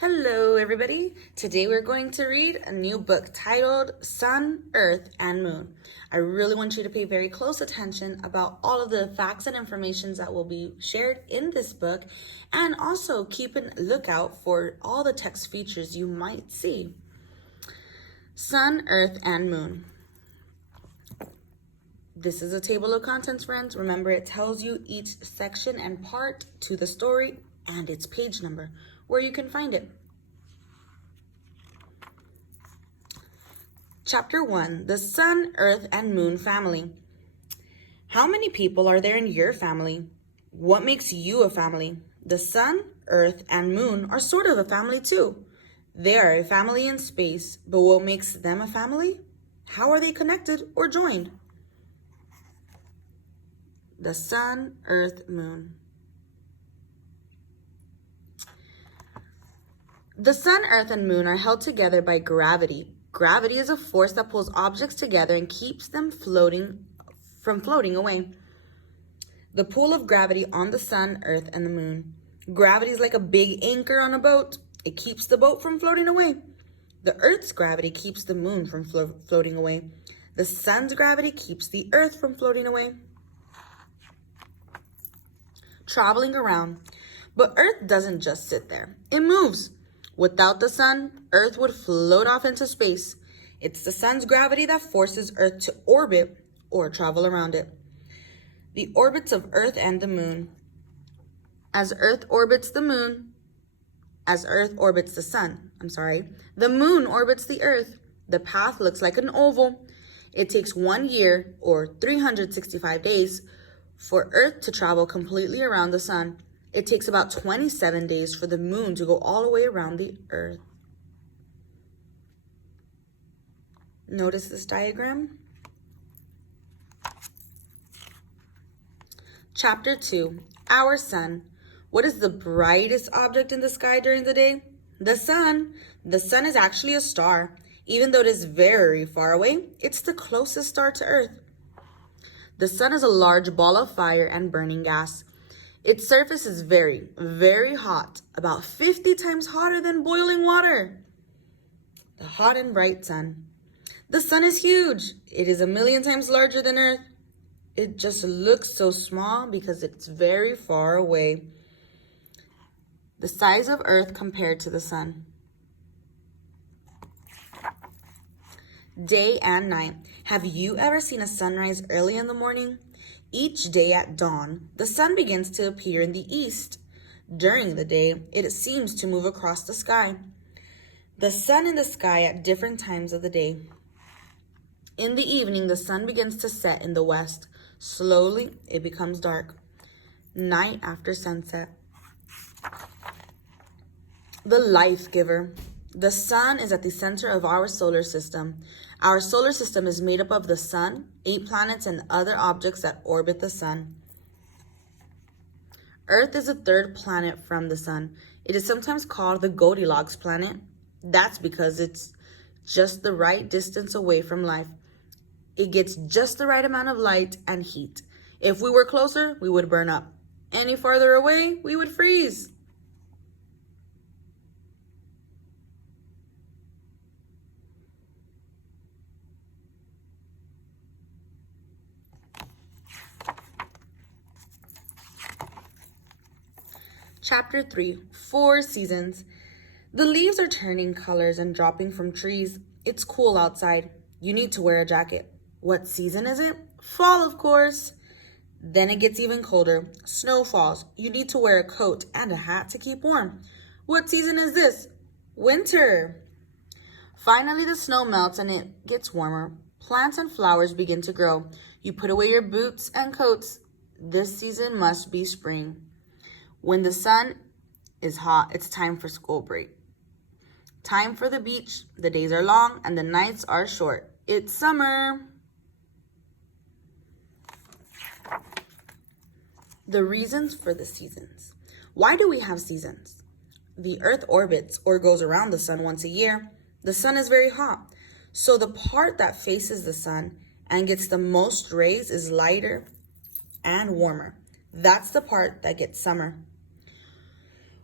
Hello, everybody. Today we're going to read a new book titled Sun, Earth, and Moon. I really want you to pay very close attention about all of the facts and information that will be shared in this book, and also keep a lookout for all the text features you might see. Sun, Earth, and Moon. This is a table of contents, friends. Remember, it tells you each section and part to the story and its page number, where you can find it. Chapter 1, the Sun, Earth, and Moon family. How many people are there in your family? What makes you a family? The Sun, Earth, and Moon are sort of a family too. They are a family in space, but what makes them a family? How are they connected or joined? The Sun, Earth, Moon. The Sun, Earth, and Moon are held together by gravity. Gravity is a force that pulls objects together and keeps them from floating away. The pull of gravity on the Sun, Earth, and the Moon. Gravity is like a big anchor on a boat. It keeps the boat from floating away. The Earth's gravity keeps the Moon from floating away. The Sun's gravity keeps the Earth from floating away. Traveling around. But Earth doesn't just sit there. It moves. Without the Sun, Earth would float off into space. It's the Sun's gravity that forces Earth to orbit or travel around it. The orbits of Earth and the Moon. As Earth orbits the Sun, the Moon orbits the Earth. The path looks like an oval. It takes 1 year, or 365 days, for Earth to travel completely around the Sun. It takes about 27 days for the Moon to go all the way around the Earth. Notice this diagram. Chapter 2, our Sun. What is the brightest object in the sky during the day? The Sun. The Sun is actually a star. Even though it is very far away, it's the closest star to Earth. The Sun is a large ball of fire and burning gas. Its surface is very, very hot, about 50 times hotter than boiling water. The hot and bright Sun. The Sun is huge. It is 1,000,000 times larger than Earth. It just looks so small because it's very far away. The size of Earth compared to the Sun. Day and night. Have you ever seen a sunrise early in the morning? Each day at dawn, the sun begins to appear in the east. During the day, it seems to move across the sky. The sun in the sky at different times of the day. In the evening, the sun begins to set in the west. Slowly, it becomes dark. Night after sunset. The life giver. The sun is at the center of our solar system. Our solar system is made up of the sun, 8 planets, and other objects that orbit the sun. Earth is the 3rd planet from the sun. It is sometimes called the Goldilocks planet. That's because it's just the right distance away from life. It gets just the right amount of light and heat. If we were closer, we would burn up. Any farther away, we would freeze. Chapter 3, 4 seasons. The leaves are turning colors and dropping from trees. It's cool outside. You need to wear a jacket. What season is it? Fall, of course. Then it gets even colder. Snow falls. You need to wear a coat and a hat to keep warm. What season is this? Winter. Finally, the snow melts and it gets warmer. Plants and flowers begin to grow. You put away your boots and coats. This season must be spring. When the sun is hot, it's time for school break. Time for the beach. The days are long and the nights are short. It's summer. The reasons for the seasons. Why do we have seasons? The Earth orbits or goes around the sun once a year. The sun is very hot. So the part that faces the sun and gets the most rays is lighter and warmer. That's the part that gets summer.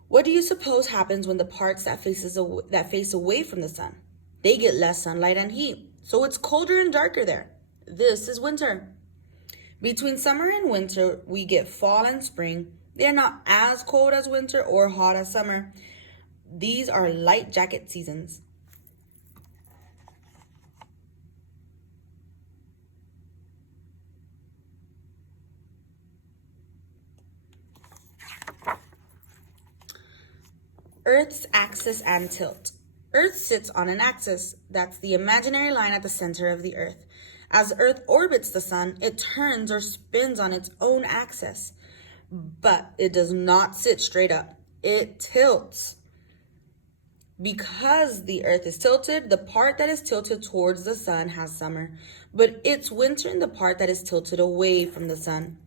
What do you suppose happens when the parts that face away from the sun? They get less sunlight and heat, so it's colder and darker there. This is winter. Between summer and winter, we get fall and spring. They are not as cold as winter or hot as summer. These are light jacket seasons. Earth's axis and tilt. Earth sits on an axis. That's the imaginary line at the center of the Earth. As Earth orbits the sun, it turns or spins on its own axis. But it does not sit straight up. It tilts. Because the Earth is tilted, the part that is tilted towards the sun has summer, but it's winter in the part that is tilted away from the sun.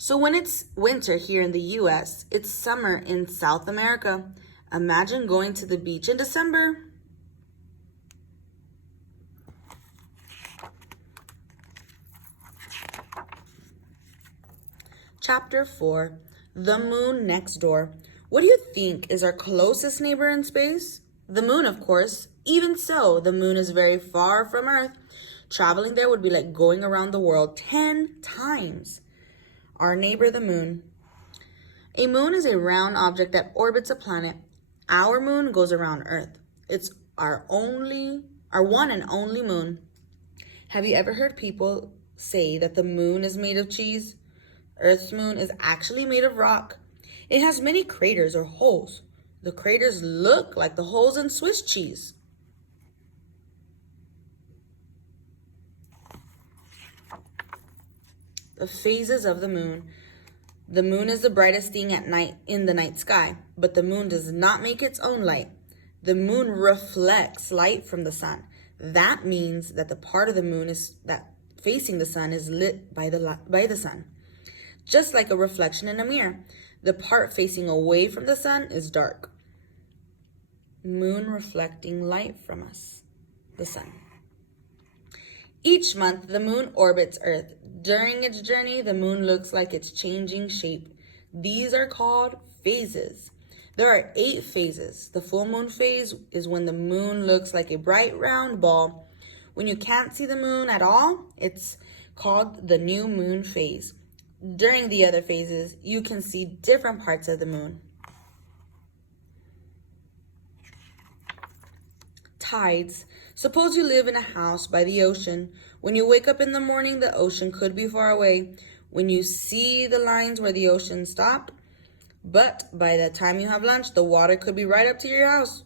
So when it's winter here in the US, it's summer in South America. Imagine going to the beach in December. Chapter 4, The Moon Next Door. What do you think is our closest neighbor in space? The moon, of course. Even so, the moon is very far from Earth. Traveling there would be like going around the world 10 times. Our neighbor, the moon. A moon is a round object that orbits a planet. Our moon goes around Earth. It's our one and only moon. Have you ever heard people say that the moon is made of cheese? Earth's moon is actually made of rock. It has many craters or holes. The craters look like the holes in Swiss cheese. The phases of the moon. The moon is the brightest thing at night in the night sky, but the moon does not make its own light. The moon reflects light from the sun. That means that the part of the moon that facing the sun is lit by the sun. Just like a reflection in a mirror, the part facing away from the sun is dark. Moon reflecting light from us, the sun. Each month, the moon orbits Earth. During its journey, the moon looks like it's changing shape. These are called phases. There are 8 phases. The full moon phase is when the moon looks like a bright round ball. When you can't see the moon at all, it's called the new moon phase. During the other phases, you can see different parts of the moon. Tides. Suppose you live in a house by the ocean. When you wake up in the morning, the ocean could be far away. When you see the lines where the ocean stopped, but by the time you have lunch, the water could be right up to your house.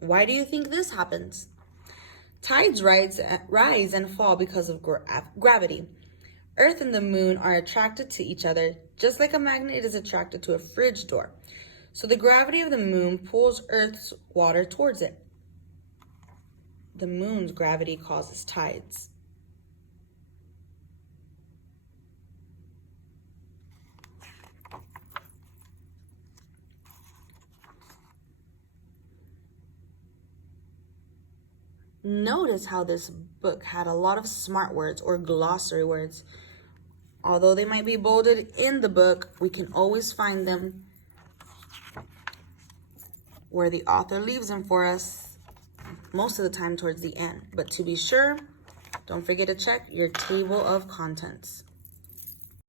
Why do you think this happens? Tides rise and fall because of gravity. Earth and the moon are attracted to each other, just like a magnet is attracted to a fridge door. So the gravity of the moon pulls Earth's water towards it. The moon's gravity causes tides. Notice how this book had a lot of smart words or glossary words. Although they might be bolded in the book, we can always find them where the author leaves them for us, most of the time towards the end. But to be sure, don't forget to check your table of contents.